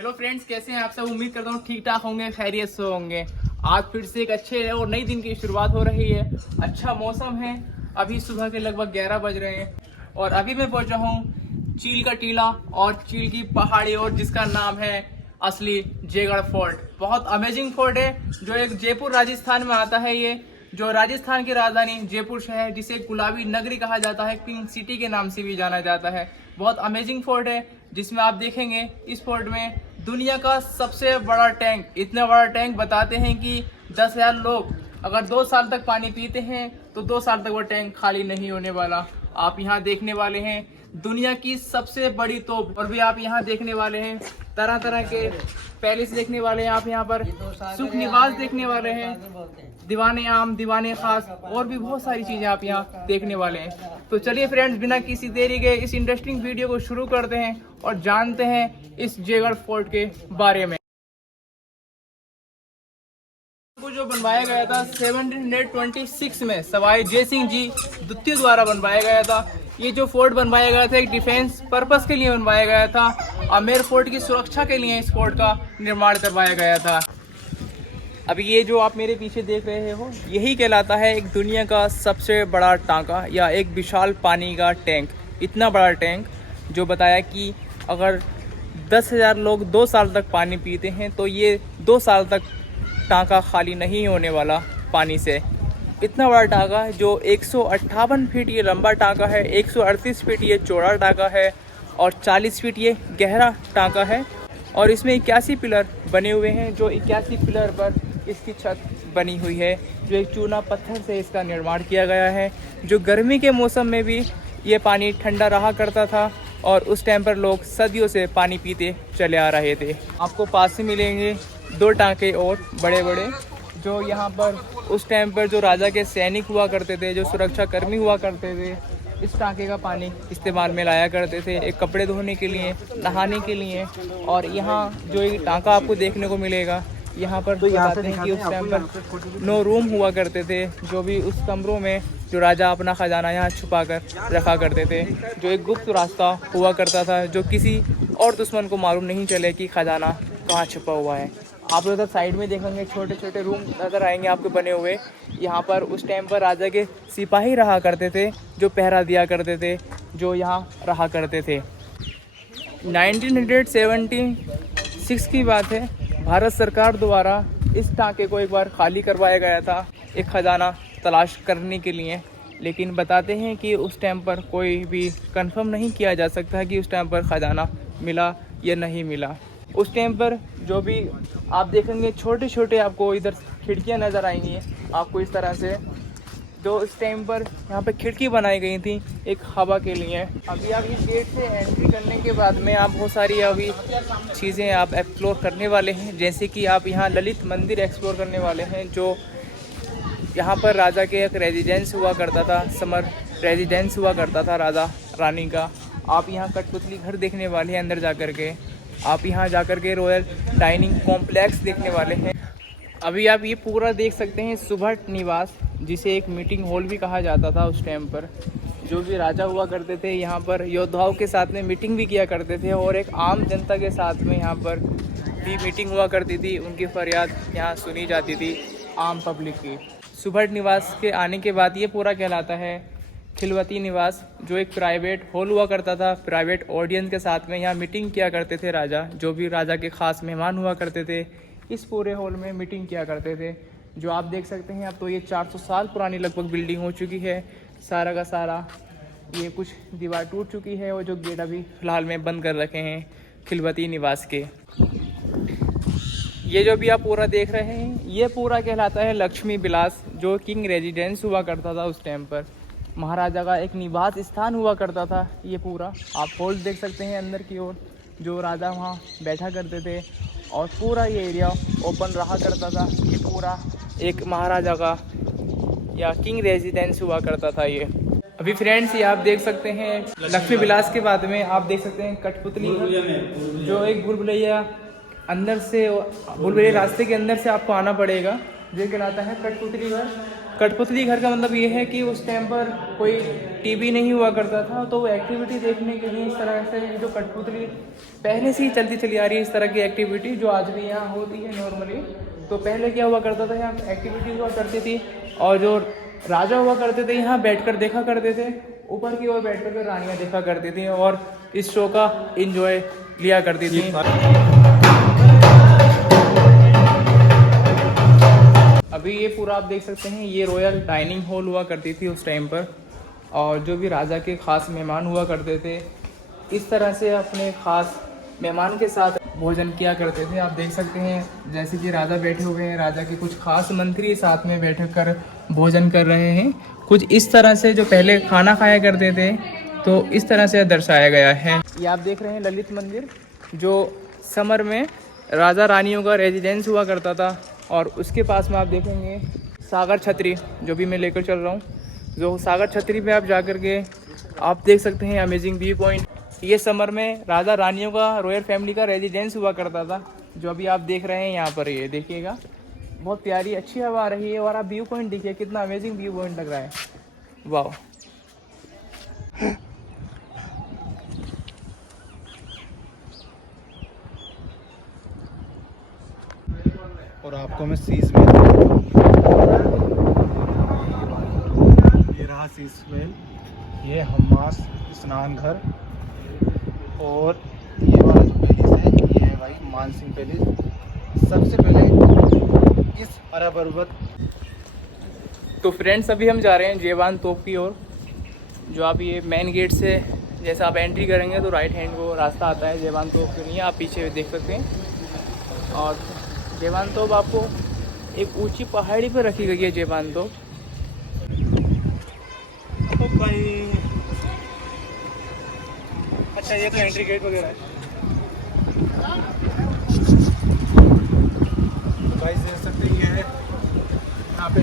Hello friends, कैसे हैं आप सब। उम्मीद करता हूँ ठीक ठाक होंगे, खैरियत से होंगे। आज फिर से एक अच्छे और नई दिन की शुरुआत हो रही है। अच्छा मौसम है। अभी सुबह के लगभग 11 बज रहे हैं और अभी मैं पहुंचा हूँ चील का टीला और चील की पहाड़ी, और जिसका नाम है असली जयगढ़ फोर्ट। बहुत अमेजिंग फोर्ट है जो एक जयपुर राजस्थान में आता है। ये जो राजस्थान की राजधानी जयपुर शहर, जिसे गुलाबी नगरी कहा जाता है, पिंक सिटी के नाम से भी जाना जाता है। बहुत अमेजिंग फोर्ट है जिसमें आप देखेंगे इस फोर्ट में दुनिया का सबसे बड़ा टैंक। इतना बड़ा टैंक बताते हैं कि 10,000 लोग अगर 2 साल तक पानी पीते हैं तो 2 साल तक वो टैंक खाली नहीं होने वाला। आप यहाँ देखने वाले हैं दुनिया की सबसे बड़ी तोप, और भी आप यहाँ देखने वाले हैं तरह तरह के पैलेस देखने वाले हैं। आप यहाँ पर सुख निवास देखने वाले हैं, दीवाने आम, दीवाने खास, और भी बहुत सारी चीजें आप यहाँ देखने वाले हैं। तो चलिए फ्रेंड्स, बिना किसी देरी के इस इंटरेस्टिंग वीडियो को शुरू करते हैं और जानते हैं इस जयगढ़ फोर्ट के बारे में। को जो बनवाया गया था 1726 में सवाई जय सिंह जी द्वितीय द्वारा बनवाया गया था। ये जो फोर्ट बनवाया गया था एक डिफेंस पर्पस के लिए बनवाया गया था। आमेर फोर्ट की सुरक्षा के लिए इस फोर्ट का निर्माण करवाया गया था। अभी ये जो आप मेरे पीछे देख रहे हो, यही कहलाता है एक दुनिया का सबसे बड़ा टांका या एक विशाल पानी का टैंक। इतना बड़ा टैंक जो बताया कि अगर 10,000 लोग 2 साल तक पानी पीते हैं तो ये 2 साल तक टांका खाली नहीं होने वाला पानी से। इतना बड़ा टांका है जो 158 फीट ये लंबा टांका है, 138 फीट ये चौड़ा टांका है और 40 फीट ये गहरा टांका है। और इसमें 81 पिलर बने हुए हैं, जो 81 पिलर पर इसकी छत बनी हुई है, जो एक चूना पत्थर से इसका निर्माण किया गया है। जो गर्मी के मौसम में भी ये पानी ठंडा रहा करता था और उस टाइम पर लोग सदियों से पानी पीते चले आ रहे थे। आपको पास से मिलेंगे 2 टांके और बड़े बड़े, जो यहाँ पर उस टाइम पर जो राजा के सैनिक हुआ करते थे, जो सुरक्षा कर्मी हुआ करते थे, इस टांके का पानी इस्तेमाल में लाया करते थे, एक कपड़े धोने के लिए, नहाने के लिए। और यहाँ जो ये टांका आपको देखने को मिलेगा, यहाँ पर तो बताते हैं कि उस टाइम पर 9 रूम हुआ करते थे, जो भी उस कमरों में जो राजा अपना खजाना यहाँ छुपा कर रखा करते थे। जो एक गुप्त रास्ता हुआ करता था, जो किसी और दुश्मन को मालूम नहीं चले कि खजाना कहाँ छुपा हुआ है। आप उधर साइड में देखेंगे छोटे छोटे रूम नज़र आएंगे आपको बने हुए। यहाँ पर उस टाइम पर राजा के सिपाही रहा करते थे, जो पहरा दिया करते थे, जो यहाँ रहा करते थे। 1976 की बात है, भारत सरकार द्वारा इस टांके को एक बार खाली करवाया गया था एक खजाना तलाश करने के लिए। लेकिन बताते हैं कि उस टाइम पर कोई भी कंफर्म नहीं किया जा सकता कि उस टाइम पर खजाना मिला या नहीं मिला। उस टाइम पर जो भी आप देखेंगे छोटे छोटे आपको इधर खिड़कियां नज़र आएंगी आपको इस तरह से, जो इस टाइम पर यहाँ पे खिड़की बनाई गई थी एक हवा के लिए। अभी आप इस गेट से एंट्री करने के बाद में आप बहुत सारी अभी चीज़ें आप एक्सप्लोर करने वाले हैं। जैसे कि आप यहाँ ललित मंदिर एक्सप्लोर करने वाले हैं, जो यहाँ पर राजा के एक रेजिडेंस हुआ करता था, समर रेजिडेंस हुआ करता था राजा रानी का। आप यहाँ कठपुतली घर देखने वाले हैं अंदर जा कर के। आप यहाँ जा कर के रॉयल डाइनिंग कॉम्प्लेक्स देखने वाले हैं। अभी आप ये पूरा देख सकते हैं सुभट निवास, जिसे एक मीटिंग हॉल भी कहा जाता था। उस टाइम पर जो भी राजा हुआ करते थे यहाँ पर योद्धाओं के साथ में मीटिंग भी किया करते थे, और एक आम जनता के साथ में यहाँ पर भी मीटिंग हुआ करती थी। उनकी फरियाद यहाँ सुनी जाती थी आम पब्लिक की। सुभट निवास के आने के बाद ये पूरा कहलाता है खिलवती निवास, जो एक प्राइवेट हॉल हुआ करता था। प्राइवेट ऑडियंस के साथ में यहाँ मीटिंग किया करते थे राजा, जो भी राजा के खास मेहमान हुआ करते थे इस पूरे हॉल में मीटिंग किया करते थे। जो आप देख सकते हैं अब तो ये 400 साल पुरानी लगभग बिल्डिंग हो चुकी है। सारा का सारा ये कुछ दीवार टूट चुकी है, और जो गेट अभी फ़िलहाल में बंद कर रखे हैं खिलवती निवास के। ये जो भी आप पूरा देख रहे हैं ये पूरा कहलाता है लक्ष्मी विलास, जो किंग रेजिडेंस हुआ करता था उस टाइम पर। महाराजा का एक निवास स्थान हुआ करता था ये पूरा। आप हॉल देख सकते हैं अंदर की ओर, जो राजा वहाँ बैठा करते थे, और पूरा ये एरिया ओपन रहा करता था। ये पूरा एक महाराजा का या किंग रेजिडेंस हुआ करता था ये। अभी फ्रेंड्स ये आप देख सकते हैं लक्ष्मी विलास के बाद में आप देख सकते हैं कठपुतली, जो एक भूल भुलैया अंदर से, भूल भुलैया रास्ते के अंदर से आपको आना पड़ेगा, जो कहलाता है कठपुतली घर। कठपुतली घर का मतलब ये है कि उस टाइम पर कोई टीवी नहीं हुआ करता था, तो वो एक्टिविटी देखने के लिए इस तरह से जो कठपुतली पहले से ही चलती चली आ रही है, इस तरह की एक्टिविटी जो आज भी यहाँ होती है नॉर्मली। तो पहले क्या हुआ करता था, यहाँ एक्टिविटी हुआ करती थी और जो राजा हुआ करते थे यहाँ बैठकर देखा करते थे, ऊपर की ओर बैठकर रानियाँ देखा करती थी और इस शो का एंजॉय लिया करती थी। अभी ये पूरा आप देख सकते हैं, ये रॉयल डाइनिंग हॉल हुआ करती थी उस टाइम पर, और जो भी राजा के ख़ास मेहमान हुआ करते थे इस तरह से अपने ख़ास मेहमान के साथ भोजन किया करते थे। आप देख सकते हैं जैसे कि राजा बैठे हुए हैं, राजा के कुछ खास मंत्री साथ में बैठ कर भोजन कर रहे हैं। कुछ इस तरह से जो पहले खाना खाया करते थे तो इस तरह से दर्शाया गया है। ये आप देख रहे हैं ललित मंदिर, जो समर में राजा रानियों का रेजिडेंस हुआ करता था। और उसके पास में आप देखेंगे सागर छतरी, जो भी मैं लेकर चल रहा हूँ, जो सागर छतरी पे आप जाकर के आप देख सकते हैं अमेजिंग व्यू पॉइंट। ये समर में राजा रानियों का, रॉयल फैमिली का रेजिडेंस हुआ करता था, जो अभी आप देख रहे हैं यहाँ पर। ये देखिएगा, बहुत प्यारी अच्छी हवा आ रही है और आप व्यू पॉइंट देखिए, कितना अमेजिंग व्यू पॉइंट लग रहा है। वाह। और आपको मैं शीश महल, ये रहा शीश महल, ये हम्मास स्नान घर, और ये वाला जो पैलेस है ये है भाई मानसिंह पैलेस। सबसे पहले इस अरब पर्वत। तो फ्रेंड्स अभी हम जा रहे हैं जेवान तोप की ओर। जो आप ये मेन गेट से जैसे आप एंट्री करेंगे तो राइट हैंड को रास्ता आता है जेवान तोप के लिए, आप पीछे देख सकते हैं। और जेवान तोप आपको एक ऊंची पहाड़ी पर रखी गई है। जेवान तोप तो कहीं अच्छा, ये तो एंट्री गेट वगैरह है। गाइस देख सकते हैं, ये है यहाँ पे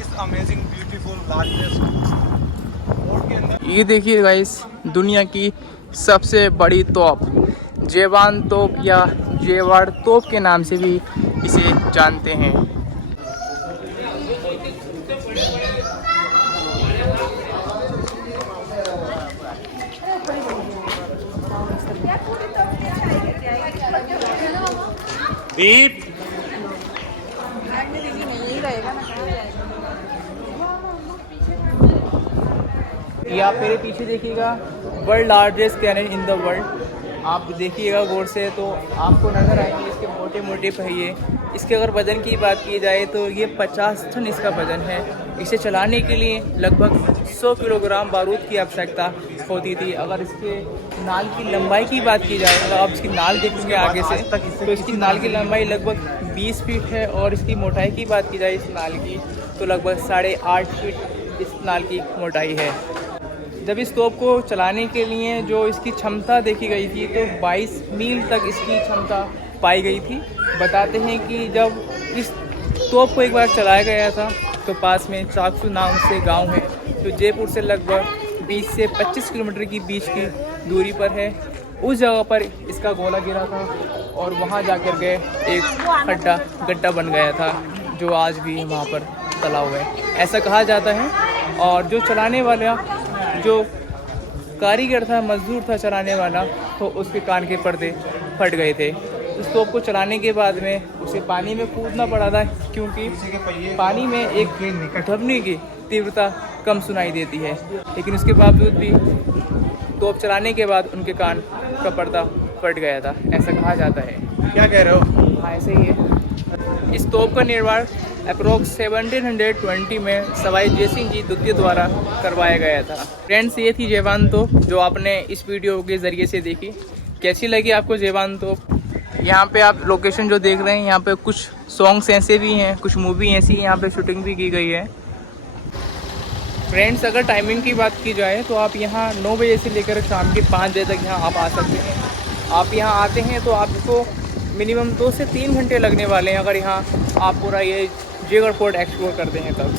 इस अमेजिंग ब्यूटीफुल लार्जेस्ट फोर्ट के अंदर। ये देखिए गाइस, दुनिया की सबसे बड़ी तोप, जेवान तोप या जेवाड़ तोप के नाम से भी इसे जानते हैं। दीप ये आप मेरे पीछे देखिएगा, world largest cannon in the world. आप देखिएगा गौर से तो आपको नज़र आएंगे इसके मोटे मोटे पहिए। इसके अगर वज़न की बात की जाए तो ये 50 टन इसका वज़न है। इसे चलाने के लिए लगभग 100 किलोग्राम बारूद की आवश्यकता होती थी। अगर इसके नाल की लंबाई की बात की जाए, अगर आप इसकी नाल देखेंगे आगे से तो इसकी नाल की लंबाई लगभग 20 फीट है, और इसकी मोटाई की बात की जाए इस नाल की तो लगभग 8.5 फीट इस नाल की मोटाई है। जब इस तोप को चलाने के लिए जो इसकी क्षमता देखी गई थी तो 22 मील तक इसकी क्षमता पाई गई थी। बताते हैं कि जब इस तोप को एक बार चलाया गया था तो पास में चाकसू नाम से गांव है, जो जयपुर से लगभग 20 से 25 किलोमीटर की बीच की दूरी पर है। उस जगह पर इसका गोला गिरा था और वहां जाकर के एक गड्ढा बन गया था, जो आज भी वहां पर तला हुआ है, ऐसा कहा जाता है। और जो चलाने वाला, जो कारीगर था, मजदूर था चलाने वाला, तो उसके कान के पर्दे फट गए थे। इस तोप को चलाने के बाद में उसे पानी में कूदना पड़ा था, क्योंकि पानी में एक ध्वनि की तीव्रता कम सुनाई देती है। लेकिन उसके बावजूद भी तोप चलाने के बाद उनके कान का पर्दा फट गया था, ऐसा कहा जाता है। क्या कह रहे हो? हाँ, ऐसे ही है। इस तोप का निर्माण अप्रोक्स 1720 में सवाई जयसिंह जी द्वितीय द्वारा करवाया गया था। फ्रेंड्स, ये थी जेवान तोप जो आपने इस वीडियो के ज़रिए से देखी। कैसी लगी आपको जेवान तोप? यहाँ पे आप लोकेशन जो देख रहे हैं, यहाँ पे कुछ सॉन्ग्स ऐसे भी हैं, कुछ मूवी ऐसी यहाँ पे शूटिंग भी की गई है। फ्रेंड्स, अगर टाइमिंग की बात की जाए तो आप यहाँ 9 बजे से लेकर शाम के 5 बजे तक यहाँ आप आ सकते हैं। आप यहाँ आते हैं तो आपको मिनिमम 2 से 3 घंटे लगने वाले हैं, अगर यहाँ आप पूरा ये जेगढ़ फोर्ट एक्सप्लोर करते हैं तब।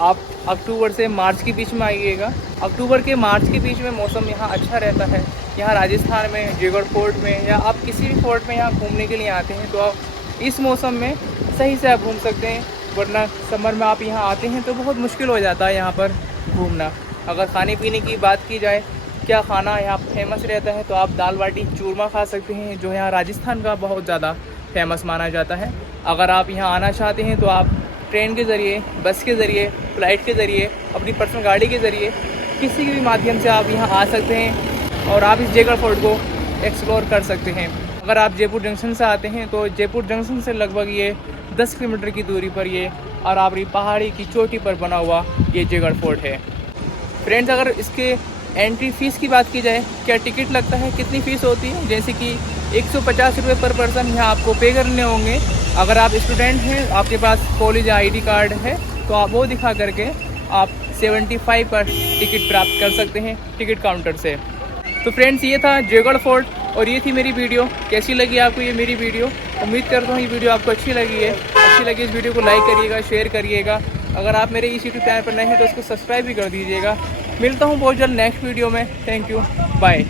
आप अक्टूबर से मार्च के बीच में आइएगा। अक्टूबर के मार्च के बीच में मौसम यहाँ अच्छा रहता है। यहाँ राजस्थान में जयगढ़ फोर्ट में या आप किसी भी फोर्ट में यहाँ घूमने के लिए आते हैं तो आप इस मौसम में सही से आप घूम सकते हैं, वरना समर में आप यहाँ आते हैं तो बहुत मुश्किल हो जाता है यहाँ पर घूमना। अगर खाने पीने की बात की जाए, क्या खाना यहाँ फेमस रहता है, तो आप दाल बाटी चूरमा खा सकते हैं, जो यहाँ राजस्थान का बहुत ज़्यादा फेमस माना जाता है। अगर आप यहाँ आना चाहते हैं तो आप ट्रेन के ज़रिए, बस के ज़रिए, फ़्लाइट के ज़रिए, अपनी पर्सनल गाड़ी के ज़रिए, किसी भी माध्यम से आप यहाँ आ सकते हैं और आप इस जयगढ़ फोर्ट को एक्सप्लोर कर सकते हैं। अगर आप जयपुर जंक्शन से आते हैं तो जयपुर जंक्शन से लगभग ये 10 किलोमीटर की दूरी पर ये अरावली पहाड़ी की चोटी पर बना हुआ ये जयगढ़ फोर्ट है। फ्रेंड्स, अगर इसके एंट्री फ़ीस की बात की जाए, क्या टिकट लगता है, कितनी फ़ीस होती है, जैसे कि 150 रुपये पर पर्सन यहाँ आपको पे करने होंगे। अगर आप स्टूडेंट हैं, आपके पास कॉलेज आईडी कार्ड है, तो आप वो दिखा करके आप 75 पर टिकट प्राप्त कर सकते हैं टिकट काउंटर से। तो फ्रेंड्स, ये था जयगढ़ फोर्ट और ये थी मेरी वीडियो। कैसी लगी आपको ये मेरी वीडियो? उम्मीद करता हूँ ये वीडियो आपको अच्छी लगी है। अच्छी लगी इस वीडियो को लाइक करिएगा, शेयर करिएगा। अगर आप मेरे इस यूट्यूब चैनल पर नए हैं तो इसको सब्सक्राइब भी कर दीजिएगा। मिलता हूँ बहुत जल्द नेक्स्ट वीडियो में। Thank you, bye.